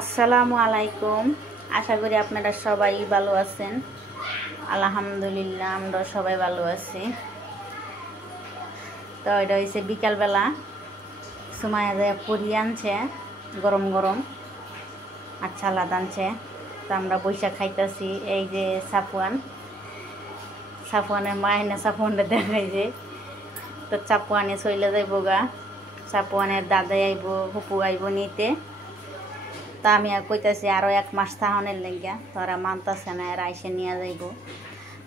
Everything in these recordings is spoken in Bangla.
আসসালামু আলাইকুম। আশা করি আপনারা সবাই ভালো আছেন। আলহামদুলিল্লাহ আমরা সবাই ভালো আছি। তো এটা হচ্ছে বিকালবেলা সুমাইয়া যায় পুরি আনছে গরম গরম আর সালাদ আনছে। তো আমরা বৈশাখ খাইতেছি। এই যে সাফওয়ানের মা এনে সাফওয়ানটা দেখাই যে, তো সাফওয়ানে চলে যাইব গা, সাফওয়ানের দাদাই আইব, হুপু আইব নিতে। তা আমি আর কইতাছি আরও 1 মাস থাহনের লেগিয়া, তোরা মানতাছে না, এরা আইসে নিয়ে যাইব।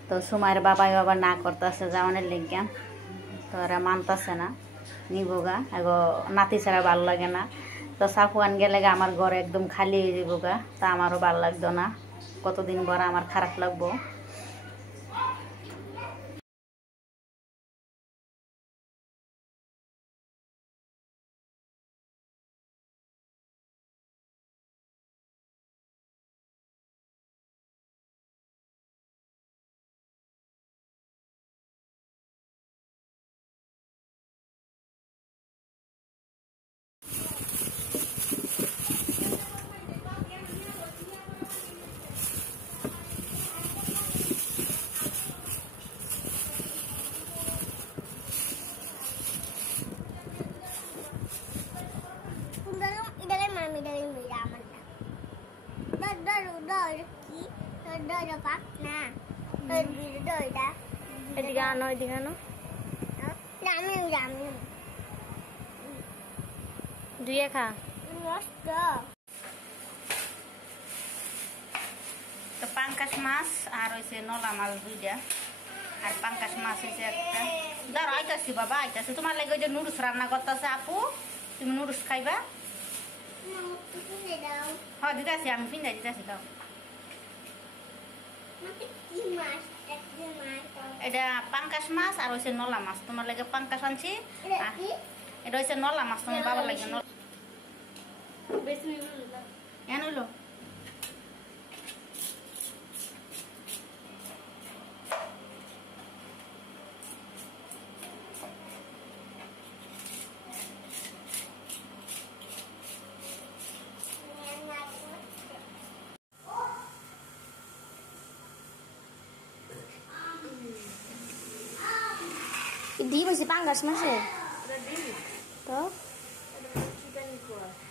তো সুমাইয়ের বাবাই আবার না করতেছে যাওয়ানের লেগিয়া, তো এরা মানতাছে না, নিবগা এগো নাতি ছাড়া ভালো লাগে না। তো সাফওয়ান গেলে আমার ঘর একদম খালি হয়ে যাবো গা, তা আমারও ভালো লাগতো না, কতদিন পর আমার খারাপ লাগবো। দুইয়ে খা। তো পাঙ্কাশ মাছ আর হয়েছে নলা মাছ 2টা, আর পাঙ্কাশ মাছ হয়েছে 1টা। দাঁড়ো আইতাছি বাবা, আইতাছি। তোমার লাগে ওই যে নুডলস রান্না করতেছে আপু, তুমি নুডলস খাইবা? হ্যাঁ দিতেছি, আমি পিন্ডা দিতেছি। দাও, এটা পাঙ্কাশ মাছ আর হয়েছে নলা মাছ। তোমার লাগে পাঙ্কাশ আনছি, এটা হয়েছে নলা মাছ তোমার বাবার লাগে। এন হইলো ডিম হয়েছে পাঙ্গাস মাসে তো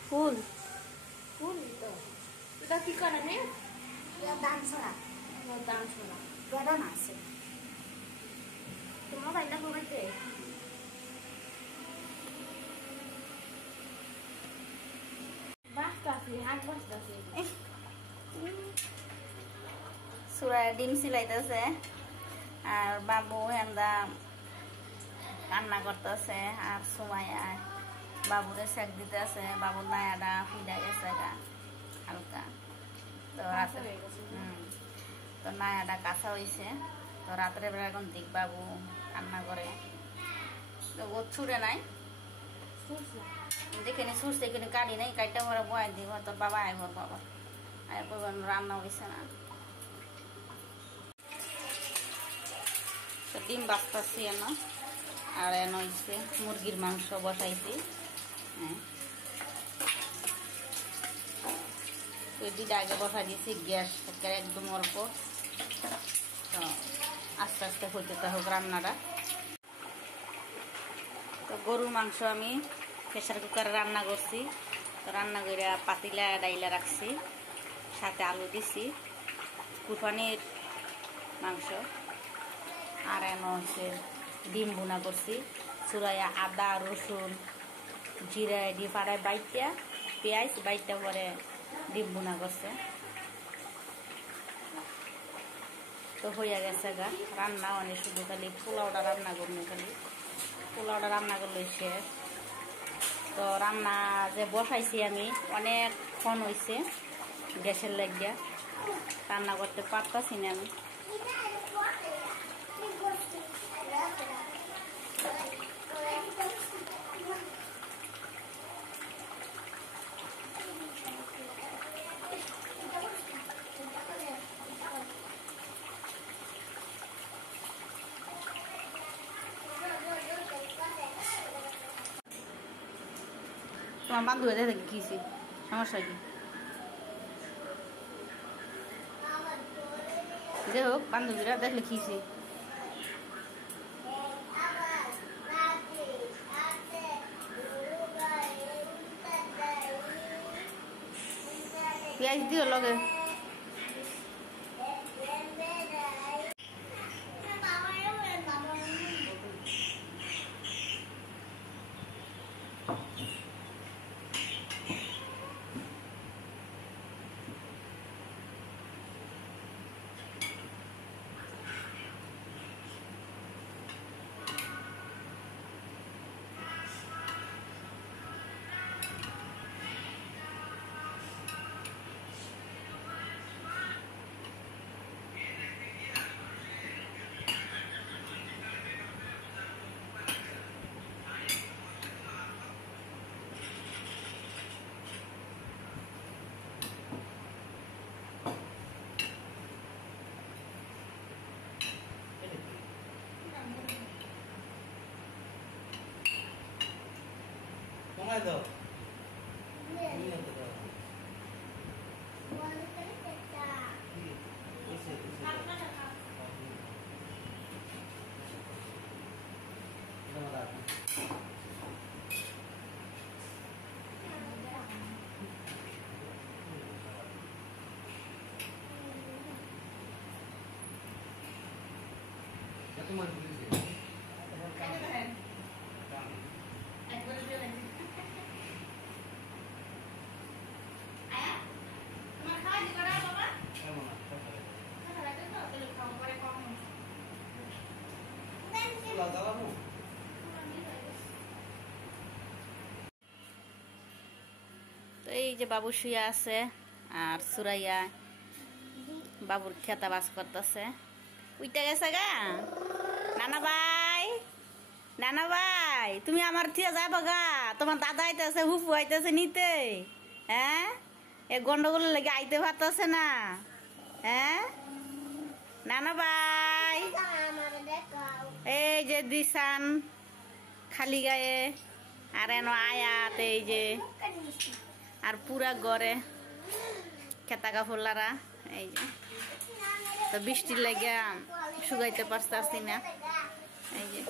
ফুল ফুল তো এটা কি করে নে দাম ছড়া গড়ন আছে তোমার বাইনা করতে সুরায় ডিম সিলাইতেছে আর বাবু এন্দা কান্না করতেছে, আর সুমাইয়া বাবুরে সেক দিতেছে। বাবুর নায়াটা ফিডা গেছে গা হালকা, তো রাত্রে তো নায়াটা কাঁচা হয়েছে। তো রাত্রে বেলা এখন দিক বাবু কান্না করে, তো ও ছুড়ে নাই দেখে ছুটছে, এখানে কাটি নাই, কাটটা পরে বয়াই দিব। তোর বাবা আইব, বাবা আয় করবেন, রান্না হয়েছে না। তো ডিম বাঁচতেছি এন, আর এন হয়েছে মুরগির মাংস বসাইছি। হ্যাঁ, তো 2টা আগে বসাই দিয়েছি, গ্যাস একদম অল্প। তো আস্তে আস্তে হইতে হোক রান্নাটা। তো গরুর মাংস আমি প্রেসার কুকারে রান্না করছি। তো রান্না করে পাতিলা ডাইলা রাখছি, সাথে আলু দিছি, কুরবানির মাংস। আর এন হচ্ছে ডিম ভুনা করছি, চুরাইয়া আদা রসুন জিরা দিয়ে পাড়ায় বাইটা, পেঁয়াজ বাইটা পরে ডিম ভুনা করছে। তো হইয়া গেছে গা রান্না, অনেক শুধু খালি পোলাওটা রান্না করবো, খালি পোলাওটা রান্না করলে শেষ। তো রান্না যে বসাইছি আমি অনেকক্ষণ হয়েছে, গ্যাসের লাগিয়া রান্না করতে পারতাছি না আমি। তোমার বান্ধবী দেখে গেছি, সমস্যা কি? যাই হোক বান্ধবীরা দেখলে খিসে পেঁয়াজ দিও লগে Kemana tuh? তো এই যে বাবু শুয়ে আছে আর সুরাইয়া বাবুর খেতা বাস করতেছে উইটা গেছে গা নানা ভাই তুমি আমার থিয়া যাবো গা তোমার দাদা আইতেছে হুপু আইতেছে নিতে হ্যাঁ এ গন্ডগোল লেগে আইতে পারতেছে না হ্যাঁ নানা ভাই এই যে দিশান খালি গায়ে আর এনো আয়াত এই যে আর পুরা গড়ে খেতা কাপড়লারা এই যে তো বৃষ্টির লেগে শুকাইতে পারতাছি না এই যে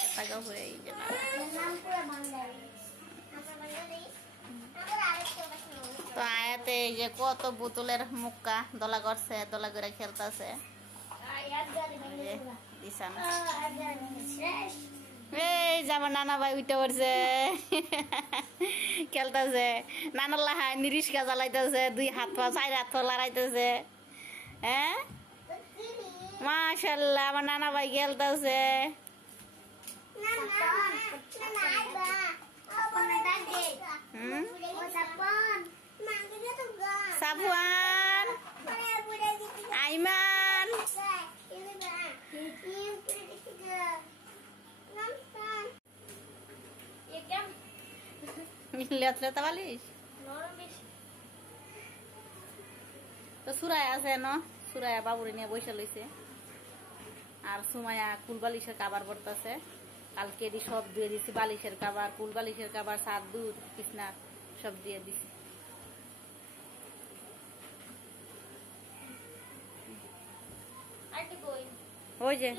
খেতা কাপড় এই যে তো আয়াতে এই যে কত বোতলের মুক্কা দলা করছে দলা করে খেলতেছে এই যে আমার নানা ভাই উঠে পড়ছে খেলতেছে নানার লাহায় নিরিস্কা জ্বালাইতেছে 2 হাত পা 4 হাত পা লড়াইতেছে হ্যাঁ মাশাআল্লাহ আমার নানা ভাই খেলতেছে সাবুয়ান আইমান লেতা বালিশ তো সুরায় আছে ন সুরায়া বাবুরে নিয়ে বসে লইছে আর সুমায়া কুল বালিশের কাবার পড়তেছে কালকে সব দিয়ে দিছি বালিশের কাবার কুল বালিশের কাবার সাত দুধ কৃষ্ণা সব দিয়ে দিছি ওই যে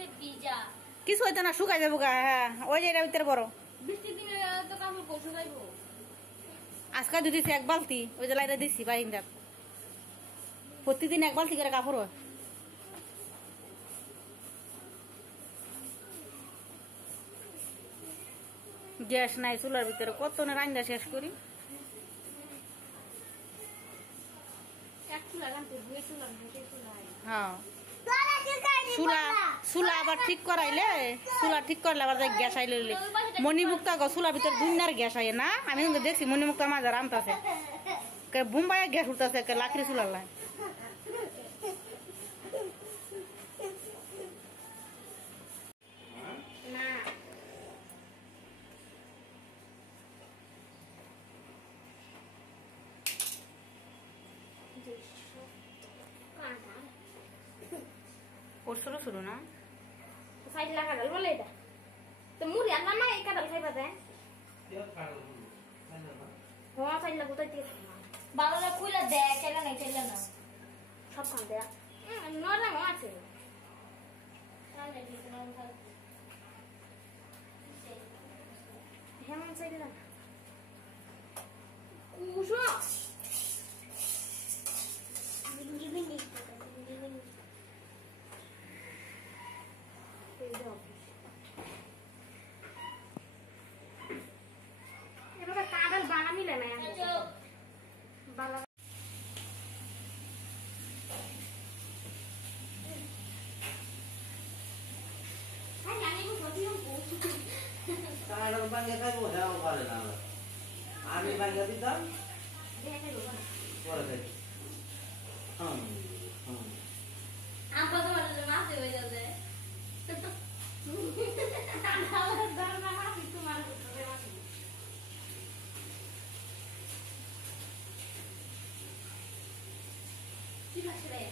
কিছু হইতো না শুকাই যাবো গা হ্যাঁ ওই যে এটা ভিতরে বড় আজকে দিছি 1 বালতি ওই যে লাইটা দিছি বারিন্দার প্রতিদিন 1 বালতি করে কাপড় হয় গ্যাস নাই চুলার ভিতরে কত না রান্না শেষ করি হ্যাঁ চুলা আবার ঠিক করাইলে চুলা ঠিক করলে আবার গ্যাস আইলে মণিমুক্তা চুলার ভিতরে দুনিয়ার গ্যাস আইয়ে না আমি কিন্তু দেখছি মণিমুক্তার মাঝে রামতাছে বোম্বাই গ্যাস উঠতেছে লাকড়ি চুলার লাই শুরু শুরু না সাইডলা কাটাল বলে এটা তো মুড়ি আর না এই কাটাল খাইবা দেয় সাইডলা কোথায় দিয়ে বাবারা কইলা দেয় কেন নাই চাইলা না সবখান দেয়া নরম আছে হেমন সাইডে না কুশো এভাবে কাগজ বানা মিলে না বালা কাঁড়ার বাঙ্গে খাইবো যাও পারে না আমি বাঙ্গা দিতাম পরে খাই apa tuh ada masih aja deh dar nama itu malu masih tidak sih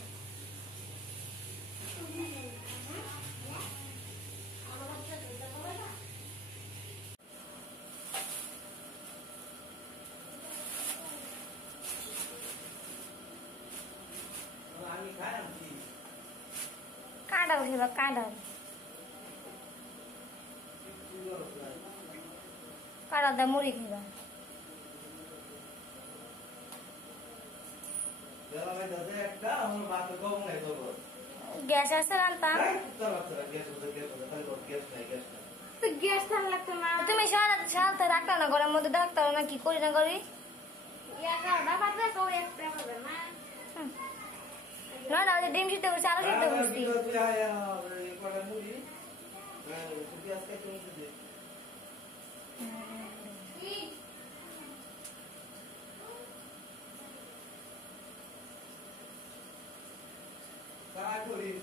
আমি খাই না কাঁডাল খেবা কাঁডাল কাঁডাল দা মুড়ি খেবা একটা আমার বাপে কম নাই তো গ্যাস আছে রান্তাম তো গ্যাস থান লাগতো না তুমি সালতে রাখতা না ঘরের মধ্যে ডাক্তার না কি করি না করি না না ডিম সিদ্ধ করছি আলু সিদ্ধ করছি काय करीस